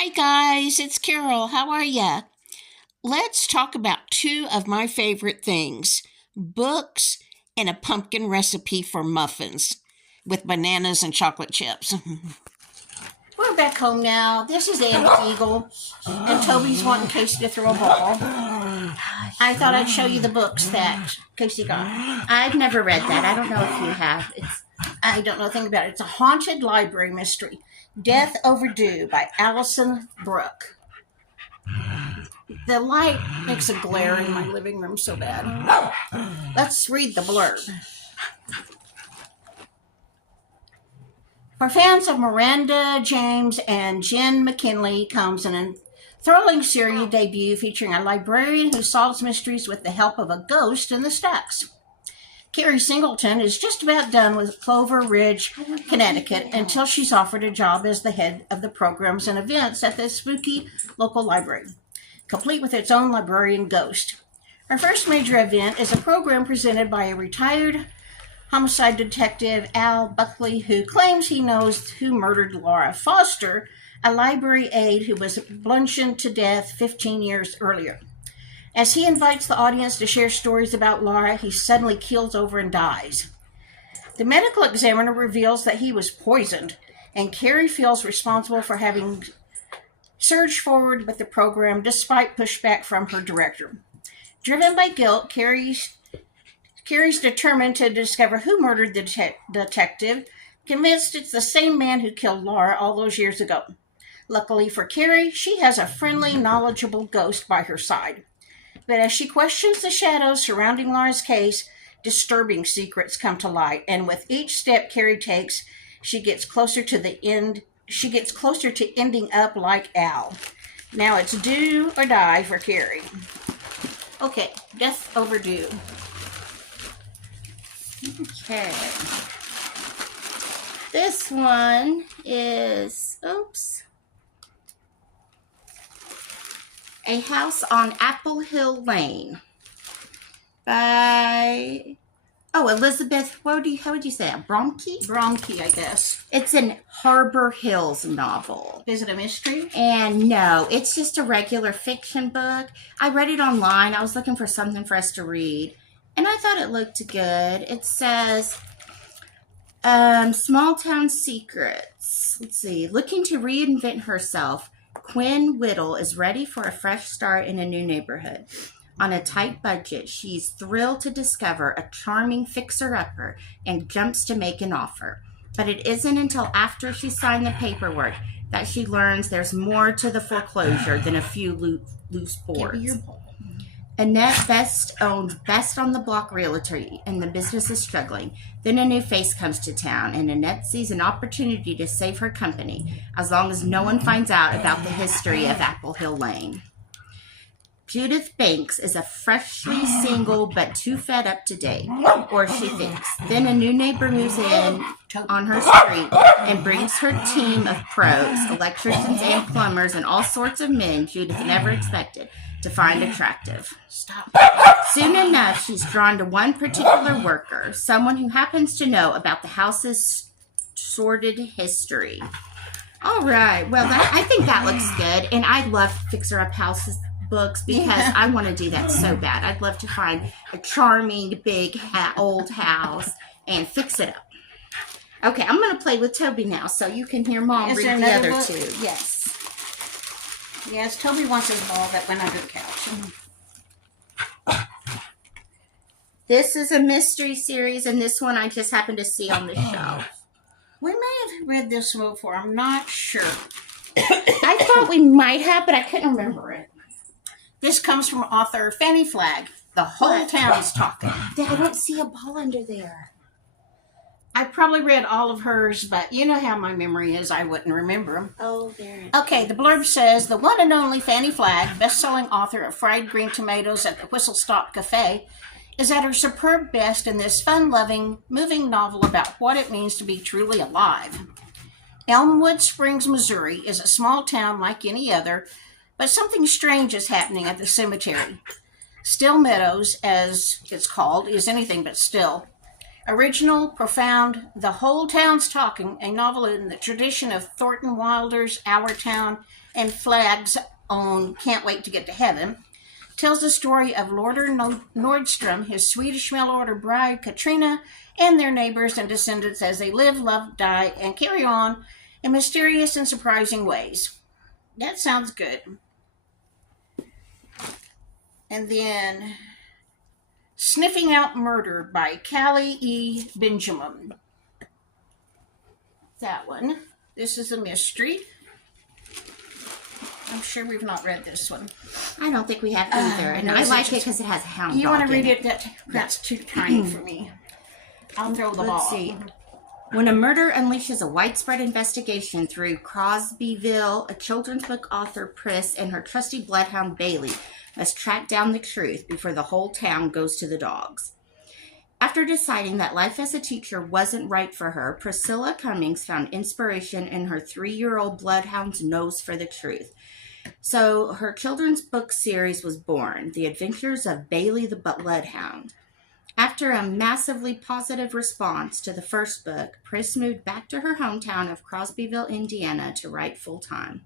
Hi guys, it's Carol. How are ya? Let's talk about two of my favorite things, books and a pumpkin recipe for muffins with bananas and chocolate chips. We're back home now. This is Aunt Eagle, and Toby's wanting Casey to throw a ball. I thought I'd show you the books that Casey got. I've never read that. I don't know if you have. I don't know a thing about it. It's a haunted library mystery. Death Overdue by Allison Brooke. The light makes a glare in my living room so bad. Let's read the blurb. For fans of Miranda James and Jen McKinley comes an enthralling series debut featuring a librarian who solves mysteries with the help of a ghost in the stacks. Carrie Singleton is just about done with Clover Ridge, Connecticut, until she's offered a job as the head of the programs and events at the spooky local library, complete with its own librarian ghost. Her first major event is a program presented by a retired homicide detective, Al Buckley, who claims he knows who murdered Laura Foster, a library aide who was bludgeoned to death 15 years earlier. As he invites the audience to share stories about Laura, he suddenly keels over and dies. The medical examiner reveals that he was poisoned, and Carrie feels responsible for having surged forward with the program despite pushback from her director. Driven by guilt, Carrie's determined to discover who murdered the detective, convinced it's the same man who killed Laura all those years ago. Luckily for Carrie, she has a friendly, knowledgeable ghost by her side. But as she questions the shadows surrounding Laura's case, disturbing secrets come to light, and with each step Carrie takes, she gets closer to the end. She gets closer to ending up like Al. Now it's do or die for Carrie. Okay, Death Overdue. Okay. This one is, A House on Apple Hill Lane by, Elizabeth, how would you say it? Bromke? Bromke, I guess. It's an Harbor Hills novel. Is it a mystery? And no, it's just a regular fiction book. I read it online. I was looking for something for us to read, and I thought it looked good. It says, Small Town Secrets. Let's see. Looking to reinvent herself, Quinn Whittle is ready for a fresh start in a new neighborhood. On a tight budget, she's thrilled to discover a charming fixer-upper and jumps to make an offer. But it isn't until after she signed the paperwork that she learns there's more to the foreclosure than a few loose boards. Annette Best owns Best on the Block Realty, and the business is struggling. Then a new face comes to town, and Annette sees an opportunity to save her company, as long as no one finds out about the history of Apple Hill Lane. Judith Banks is a freshly single but too fed up to date, or she thinks. Then a new neighbor moves in on her street and brings her team of pros, electricians and plumbers, and all sorts of men Judith never expected to find attractive. Soon enough, she's drawn to one particular worker, someone who happens to know about the house's sordid history. All right, well, I think that looks good, and I love fixer-up houses books because I want to do that so bad. I'd love to find a charming, big, old house and fix it up. Okay, I'm going to play with Toby now so you can hear Mom read the other two. Yes. Yes, Toby wants his ball that went under the couch. This is a mystery series, and this one I just happened to see on the shelf. We may have read this one before. I'm not sure. I thought we might have, but I couldn't remember it. This comes from author Fanny Flagg. The whole town's talking. I don't see a ball under there. I probably read all of hers, but you know how my memory is. I wouldn't remember them. Oh, there. Okay, the blurb says, the one and only Fanny Flagg, best-selling author of Fried Green Tomatoes at the Whistle Stop Cafe, is at her superb best in this fun-loving, moving novel about what it means to be truly alive. Elmwood Springs, Missouri is a small town like any other, but something strange is happening at the cemetery. Still Meadows, as it's called, is anything but still. Original, profound, The Whole Town's Talking, a novel in the tradition of Thornton Wilder's Our Town and flags on Can't Wait to Get to Heaven, tells the story of Lord Nordstrom, his Swedish mail order bride Katrina, and their neighbors and descendants as they live, love, die, and carry on in mysterious and surprising ways. That sounds good. And then Sniffing Out Murder by Callie E. Benjamin. That one. This is a mystery. I'm sure we've not read this one. I don't think we have either. And I like it because it has a hound You dog want to read in it? That's too tiny for me. I'll throw the ball. Let's see. When a murder unleashes a widespread investigation through Crosbyville, a children's book author, Pris, and her trusty bloodhound, Bailey, must track down the truth before the whole town goes to the dogs. After deciding that life as a teacher wasn't right for her, Priscilla Cummings found inspiration in her 3-year-old bloodhound's nose for the truth. So her children's book series was born, The Adventures of Bailey the Bloodhound. After a massively positive response to the first book, Pris moved back to her hometown of Crosbyville, Indiana to write full-time.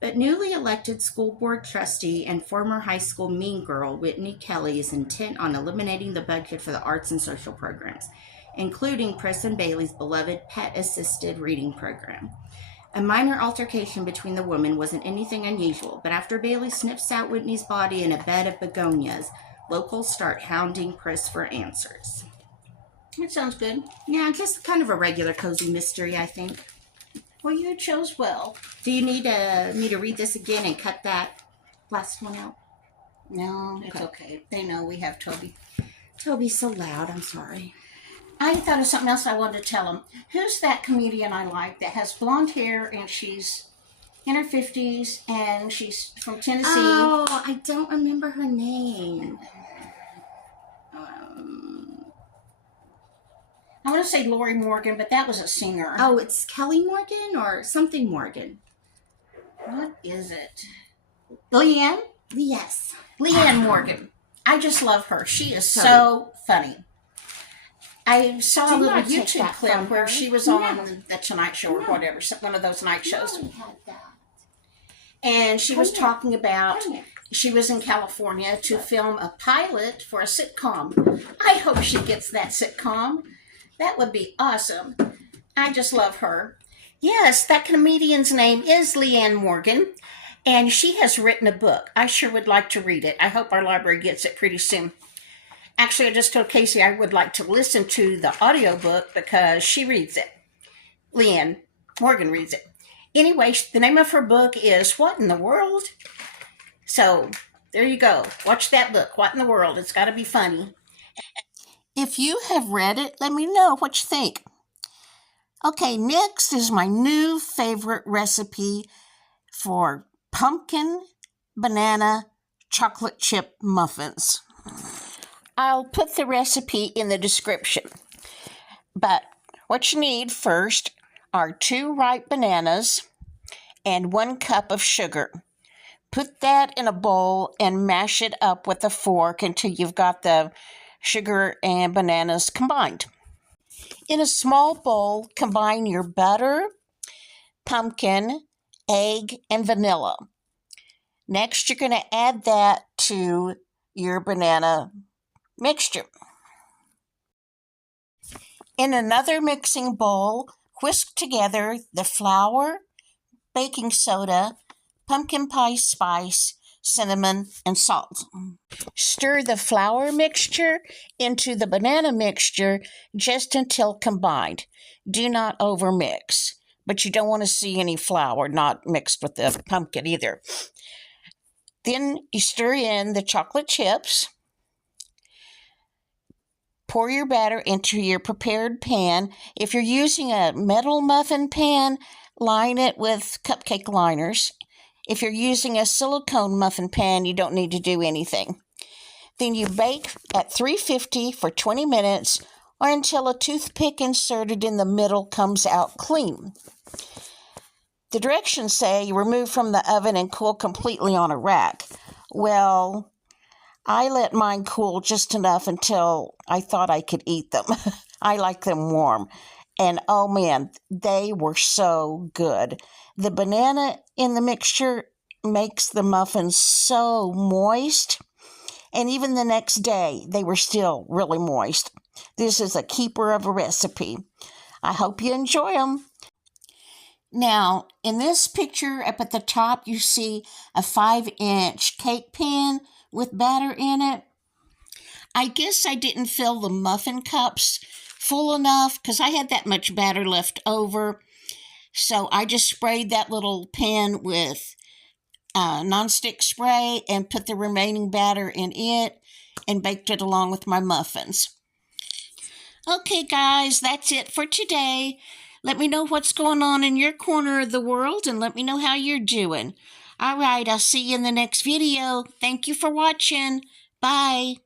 But newly elected school board trustee and former high school mean girl Whitney Kelly is intent on eliminating the budget for the arts and social programs, including Pris and Bailey's beloved pet-assisted reading program. A minor altercation between the women wasn't anything unusual, but after Bailey sniffs out Whitney's body in a bed of begonias, locals start hounding Pris for answers. That sounds good. Yeah, just kind of a regular cozy mystery, I think. Well, you chose well. Do you need me to read this again and cut that last one out? No, it's okay. They know we have Toby. Toby's so loud. I'm sorry. I thought of something else I wanted to tell them. Who's that comedian I like that has blonde hair and she's in her 50s and she's from Tennessee? Oh, I don't remember her name. I want to say Lori Morgan, but that was a singer. Oh, it's Kelly Morgan or something Morgan. What is it? Leanne? Yes. Leanne Morgan. I just love her. She is so funny. I saw a little YouTube clip where she was on the Tonight Show or whatever, one of those night shows. And she was talking about she was in California to film a pilot for a sitcom. I hope she gets that sitcom. That would be awesome. I just love her. Yes, that comedian's name is Leanne Morgan, and she has written a book. I sure would like to read it. I hope our library gets it pretty soon. Actually, I just told Casey I would like to listen to the audiobook because she reads it. Leanne Morgan reads it. Anyway, the name of her book is What in the World? So, there you go. Watch that book, What in the World. It's got to be funny. If you have read it, let me know what you think. Okay, next is my new favorite recipe for pumpkin banana chocolate chip muffins. I'll put the recipe in the description. But what you need first are 2 ripe bananas and 1 cup of sugar. Put that in a bowl and mash it up with a fork until you've got the sugar and bananas combined. In a small bowl, combine your butter, pumpkin, egg, and vanilla. Next, you're going to add that to your banana mixture. In another mixing bowl, whisk together the flour, baking soda, pumpkin pie spice, cinnamon, and salt. Stir the flour mixture into the banana mixture just until combined. Do not overmix, but you don't want to see any flour not mixed with the pumpkin either. Then you stir in the chocolate chips. Pour your batter into your prepared pan. If you're using a metal muffin pan, line it with cupcake liners. If you're using a silicone muffin pan, you don't need to do anything. Then you bake at 350 for 20 minutes or until a toothpick inserted in the middle comes out clean. The directions say remove from the oven and cool completely on a rack. Well, I let mine cool just enough until I thought I could eat them. I like them warm. And oh man, they were so good. The banana in the mixture makes the muffins so moist. And even the next day, they were still really moist. This is a keeper of a recipe. I hope you enjoy them. Now, in this picture up at the top, you see a 5-inch cake pan with batter in it. I guess I didn't fill the muffin cups full enough because I had that much batter left over. So I just sprayed that little pan with nonstick spray and put the remaining batter in it and baked it along with my muffins. Okay, guys, that's it for today. Let me know what's going on in your corner of the world and let me know how you're doing. All right, I'll see you in the next video. Thank you for watching. Bye.